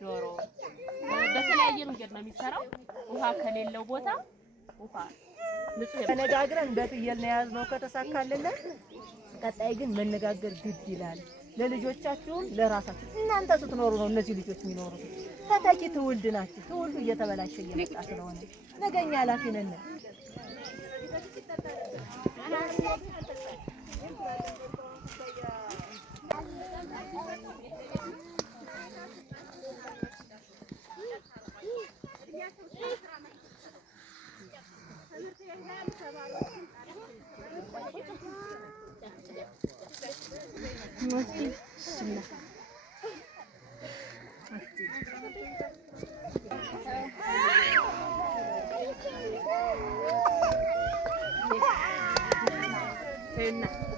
ዶሮ በተለያየ መንገድ ነው የሚሰራው። ውሃ ከሌለው ቦታ ውሃ ንጹህ ተነጋግረን በፍየል ነው የያዝነው ከተሳካልን። ቀጣይ ግን መነጋገር ግድ ይላል። ለልጆቻችሁም ለራሳችሁ እናንተ ስትኖሩ ነው እነዚህ ልጆች የሚኖሩት። ተተኪ ትውልድ ናችሁ። ትውልዱ እየተበላሸ እየመጣ ስለሆነ ነገኛ ኃላፊ ነን። Nah.